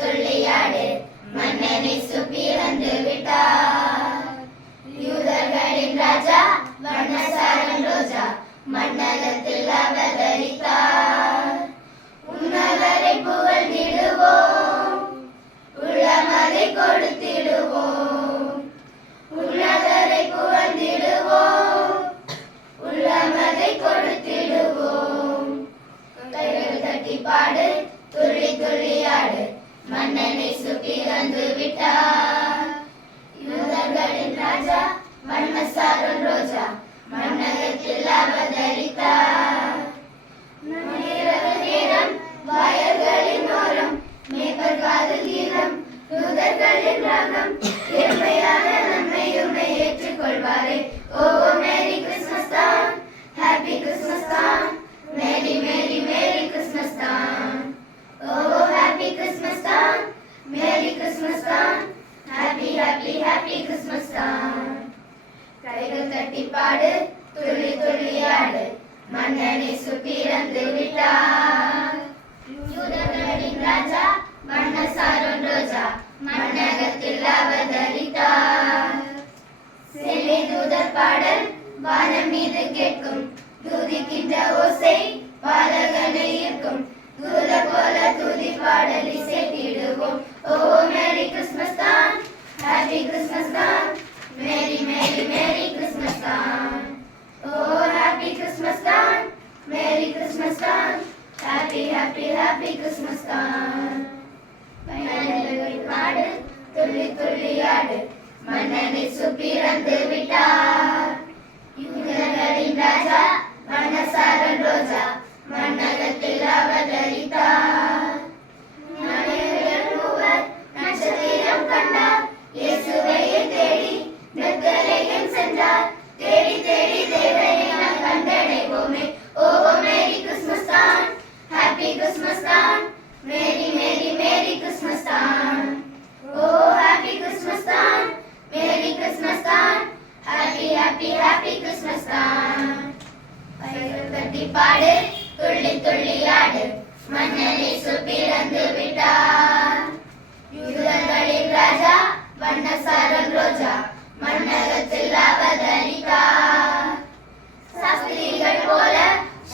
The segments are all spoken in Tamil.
துள்ளியாடு மன்னனை சுப்பிறந்து விட்டார். யூதர்களின் ராஜா வண்ணசாரன் ரோஜா மண்ணகத்தில் அவதரித்தார். உன்னதரை புகழ்ந்திடுவோம், உள்ளமதை கொடுத்திடுவோம். உன்னதரை புகழ்ந்திடுவோம், உள்ளமதை கொடுத்திடுவோம். கைகள் தட்டி பாடு, துள்ளி துள்ளியாடு மன்னனை சுப்பிறந்து விட்டார். யூதர்களின் ராஜா வண்ணசாரன் ரோஜா மண்ணகத்தில் அவதரித்தார். நேரம் வயல்களின் ஓரம் மேய்ப்பர் காதல் கீதம் யூதர்களின் ராகம் எளிமையான நன்மையுமை ஏற்றுக்கொள்வாரே. ஓ மேரி கிறிஸ்மஸ் தான், ஹாப்பி கிறிஸ்மஸ் தான், மேரி மேரி மேரி கிறிஸ்மஸ் தான். ஓ ஹாப்பி கிறிஸ்மஸ் தான், மேரி கிறிஸ்மஸ் தான், ஹாப்பி ஹாப்பி ஹாப்பி கிறிஸ்மஸ் தான். கைகள் தட்டி பாடு, துள்ளி துள்ளியாடு மன்னனை சுப்பிறந்து விட்டார். யூதர்களின் ராஜா வண்ணசாரன் ரோஜா மண்ணகத்தில் அவதரித்தார். செல்லை தூதர் பாடல் வானம் மீது கேட்கும், தூதிக்கின்ற ஓசை பாலகனை ஈர்க்கும். தூதர் போல தூதி பாடல் இசைத்திடுவோம். ஓ மேரி கிறிஸ்மஸ் தான், ஹாப்பி கிறிஸ்மஸ் தான், மேரி மேரி மேரி கிறிஸ்மஸ் தான். ஓ ஹாப்பி கிறிஸ்மஸ் தான், மேரி கிறிஸ்மஸ் தான், ஹாப்பி ஹாப்பி ஹாப்பி கிறிஸ்மஸ் தான். பாடு, துள்ளி துள்ளியாடு மன்னனை சுப்பிறந்து விட்டார். யூதர்களின் ராஜா வண்ணசாரன் ரோஜா மண்ணகத்தில் அவதரித்தார். நட்சத்திரம் கண்டார், இயேசுவையே தேடி பெத்லகேம் சென்றார். தேடி தேடி தேவனை நாம் கண்டடைவோமே. ஓ மேரி கிறிஸ்மஸ் தான், ஹாப்பி கிறிஸ்மஸ் தான், மேரி மேரி மேரி கிறிஸ்மஸ் தான். ஓ ஹாப்பி கிறிஸ்மஸ் தான், மேரி கிறிஸ்மஸ் தான், ஹாப்பி ஹாப்பி ஹாப்பி கிறிஸ்மஸ் தான். கைகள் தட்டி பாடு, துள்ளி துள்ளியாடு மன்னனை சுப்பிறந்து விட்டார். யூதர்களின் ராஜா வண்ணசாரன் ரோஜா மண்ணகத்தில் அவதரித்தார். சாஸ்திரிகள் போல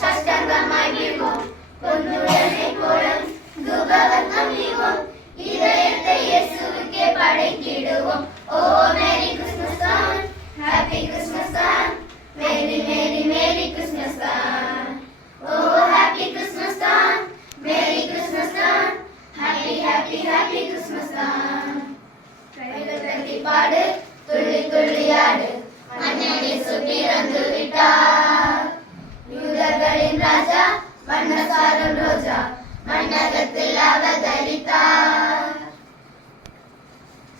சஷ்டங்கமாய் வீழ்வோம், பொன்னுடனே கோலம் தூபவர்க்கம் வீழ்வோம். இதயத்தை இயேசுவுக்கே படைத்திடுவோம். ஓ மேரி கிறிஸ்மஸ் தான், ஹாப்பி கிறிஸ்மஸ் தான், மேரி மேரி மேரி கிறிஸ்மஸ் தான். ஓ ஹாப்பி கிறிஸ்மஸ் தான், மேரி கிறிஸ்மஸ் தான், ஹாப்பி ஹாப்பி ஹாப்பி கிறிஸ்மஸ் தான். கைகள் தட்டி பாடு, துள்ளி துள்ளியாடு மன்னனை சுப்பிறந்து